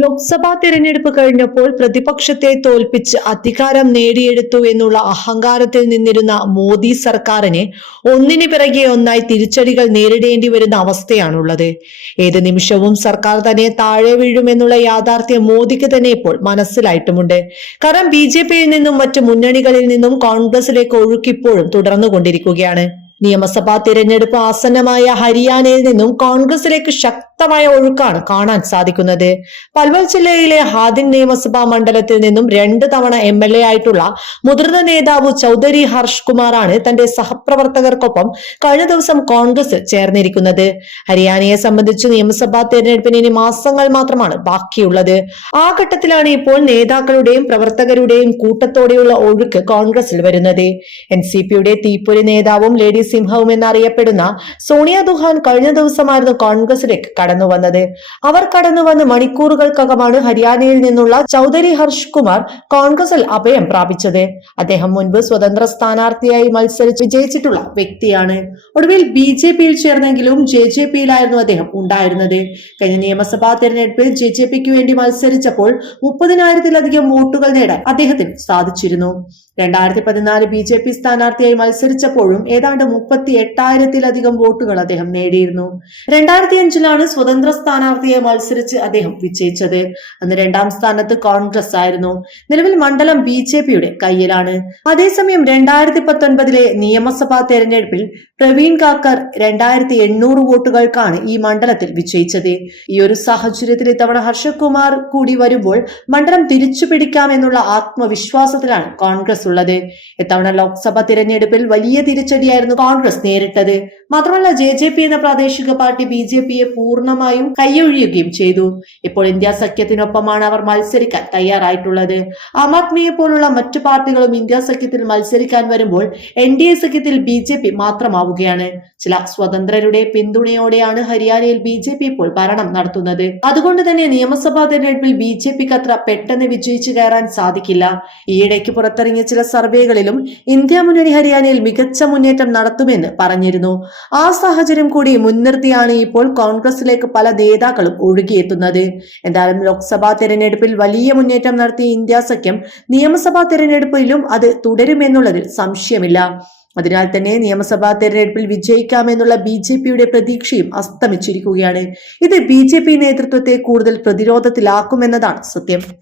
ലോക്സഭാ തിരഞ്ഞെടുപ്പ് കഴിഞ്ഞപ്പോൾ പ്രതിപക്ഷത്തെ തോൽപ്പിച്ച് അധികാരം നേടിയെടുത്തു എന്നുള്ള അഹങ്കാരത്തിൽ നിന്നിരുന്ന മോദി സർക്കാരിനെ ഒന്നിനു പിറകെ ഒന്നായി തിരിച്ചടികൾ നേരിടേണ്ടി വരുന്ന അവസ്ഥയാണുള്ളത്. ഏത് നിമിഷവും സർക്കാർ തന്നെ താഴെ വീഴുമെന്നുള്ള യാഥാർത്ഥ്യം മോദിക്ക് തന്നെ ഇപ്പോൾ മനസ്സിലായിട്ടുമുണ്ട്. കാരണം ബി ജെ പിയിൽ നിന്നും മറ്റ് മുന്നണികളിൽ നിന്നും കോൺഗ്രസിലേക്ക് ഒഴുക്കിപ്പോഴും തുടർന്നുകൊണ്ടിരിക്കുകയാണ്. നിയമസഭാ തിരഞ്ഞെടുപ്പ് ആസന്നമായ ഹരിയാനയിൽ നിന്നും കോൺഗ്രസിലേക്ക് ശക്തമായ ഒഴുക്കാണ് കാണാൻ സാധിക്കുന്നത്. പൽവൽ ജില്ലയിലെ ഹാദിൻ നിയമസഭാ മണ്ഡലത്തിൽ നിന്നും രണ്ട് തവണ എം എൽ എ ആയിട്ടുള്ള മുതിർന്ന നേതാവ് ചൗധരി ഹർഷ് കുമാറാണ് തന്റെ സഹപ്രവർത്തകർക്കൊപ്പം കഴിഞ്ഞ ദിവസം കോൺഗ്രസിൽ ചേർന്നിരിക്കുന്നത്. ഹരിയാനയെ സംബന്ധിച്ച് നിയമസഭാ തെരഞ്ഞെടുപ്പിന് ഇനി മാസങ്ങൾ മാത്രമാണ് ബാക്കിയുള്ളത്. ആ ഘട്ടത്തിലാണ് ഇപ്പോൾ നേതാക്കളുടെയും പ്രവർത്തകരുടെയും കൂട്ടത്തോടെയുള്ള ഒഴുക്ക് കോൺഗ്രസിൽ വരുന്നത്. എൻ സി പിയുടെ തീപ്പൊരി നേതാവും ലേഡി സിംഹവും എന്നറിയപ്പെടുന്ന സോണിയ ദുഹാൻ കഴിഞ്ഞ ദിവസമായിരുന്നു കോൺഗ്രസിലേക്ക് കടന്നു വന്നത്. അവർ കടന്നു വന്ന് മണിക്കൂറുകൾക്കകമാണ് ഹരിയാനയിൽ നിന്നുള്ള ചൗധരി ഹർഷ് കുമാർ കോൺഗ്രസിൽ അഭയം പ്രാപിച്ചത്. അദ്ദേഹം മുൻപ് സ്വതന്ത്ര സ്ഥാനാർത്ഥിയായി മത്സരിച്ച് വിജയിച്ചിട്ടുള്ള വ്യക്തിയാണ്. ഒടുവിൽ ബി ജെ പിയിൽ ചേർന്നെങ്കിലും ജെ ജെ പിയിലായിരുന്നു അദ്ദേഹം ഉണ്ടായിരുന്നത്. കഴിഞ്ഞ നിയമസഭാ തെരഞ്ഞെടുപ്പിൽ ജെ ജെ പിക്ക് വേണ്ടി മത്സരിച്ചപ്പോൾ മുപ്പതിനായിരത്തിലധികം വോട്ടുകൾ നേടാൻ അദ്ദേഹത്തിന് സാധിച്ചിരുന്നു. രണ്ടായിരത്തി പതിനാല് ബി ജെ പി സ്ഥാനാർത്ഥിയായി മത്സരിച്ചപ്പോഴും ഏതാണ്ട് മുപ്പത്തി എട്ടായിരത്തിലധികം വോട്ടുകൾ അദ്ദേഹം നേടിയിരുന്നു. രണ്ടായിരത്തി അഞ്ചിലാണ് സ്വതന്ത്ര സ്ഥാനാർത്ഥിയെ മത്സരിച്ച് അദ്ദേഹം വിജയിച്ചത്. അന്ന് രണ്ടാം സ്ഥാനത്ത് കോൺഗ്രസ് ആയിരുന്നു. നിലവിൽ മണ്ഡലം ബി ജെ പിയുടെ കയ്യിലാണ്. അതേസമയം രണ്ടായിരത്തി പത്തൊൻപതിലെ നിയമസഭാ തെരഞ്ഞെടുപ്പിൽ പ്രവീൺ കാക്കർ രണ്ടായിരത്തി എണ്ണൂറ് വോട്ടുകൾക്കാണ് ഈ മണ്ഡലത്തിൽ വിജയിച്ചത്. ഈ ഒരു സാഹചര്യത്തിൽ ഇത്തവണ ഹർഷകുമാർ കൂടി വരുമ്പോൾ മണ്ഡലം തിരിച്ചു പിടിക്കാമെന്നുള്ള ആത്മവിശ്വാസത്തിലാണ് കോൺഗ്രസ് ഉള്ളത്. ഇത്തവണ ലോക്സഭാ തിരഞ്ഞെടുപ്പിൽ വലിയ തിരിച്ചടിയായിരുന്നു കോൺഗ്രസ് നേരിട്ടത്. മാത്രമല്ല ജെ ജെ പി എന്ന പ്രാദേശിക പാർട്ടി ബി ജെ പിയെ പൂർണമായും കൈയൊഴിയുകയും ചെയ്തു. ഇപ്പോൾ ഇന്ത്യ സഖ്യത്തിനൊപ്പമാണ് അവർ മത്സരിക്കാൻ തയ്യാറായിട്ടുള്ളത്. ആം ആദ്മിയെ പോലുള്ള മറ്റു പാർട്ടികളും ഇന്ത്യ സഖ്യത്തിൽ മത്സരിക്കാൻ വരുമ്പോൾ എൻ ഡി എ സഖ്യത്തിൽ ബി ജെ പി മാത്രമാവുകയാണ്. ചില സ്വതന്ത്രരുടെ പിന്തുണയോടെയാണ് ഹരിയാനയിൽ ബി ജെ പി ഇപ്പോൾ ഭരണം നടത്തുന്നത്. അതുകൊണ്ട് തന്നെ നിയമസഭാ തെരഞ്ഞെടുപ്പിൽ ബി ജെ പിക്ക് അത്ര പെട്ടെന്ന് വിജയിച്ചു കയറാൻ സാധിക്കില്ല. ഈയിടയ്ക്ക് പുറത്തിറങ്ങിയ ചില സർവേകളിലും ഇന്ത്യ മുന്നണി ഹരിയാനയിൽ മികച്ച മുന്നേറ്റം നടത്തുമെന്ന് പറഞ്ഞിരുന്നു. ആ സാഹചര്യം കൂടി മുൻനിർത്തിയാണ് ഇപ്പോൾ കോൺഗ്രസിലേക്ക് പല നേതാക്കളും ഒഴുകിയെത്തുന്നത്. എന്തായാലും ലോക്സഭാ തെരഞ്ഞെടുപ്പിൽ വലിയ മുന്നേറ്റം നടത്തിയ ഇന്ത്യ സഖ്യം നിയമസഭാ തെരഞ്ഞെടുപ്പിലും അത് തുടരുമെന്നുള്ളതിൽ സംശയമില്ല. അതിനാൽ തന്നെ നിയമസഭാ തെരഞ്ഞെടുപ്പിൽ വിജയിക്കാമെന്നുള്ള ബി ജെ പിയുടെ പ്രതീക്ഷയും അസ്തമിച്ചിരിക്കുകയാണ്. ഇത് ബി ജെ പി നേതൃത്വത്തെ കൂടുതൽ പ്രതിരോധത്തിലാക്കുമെന്നതാണ് സത്യം.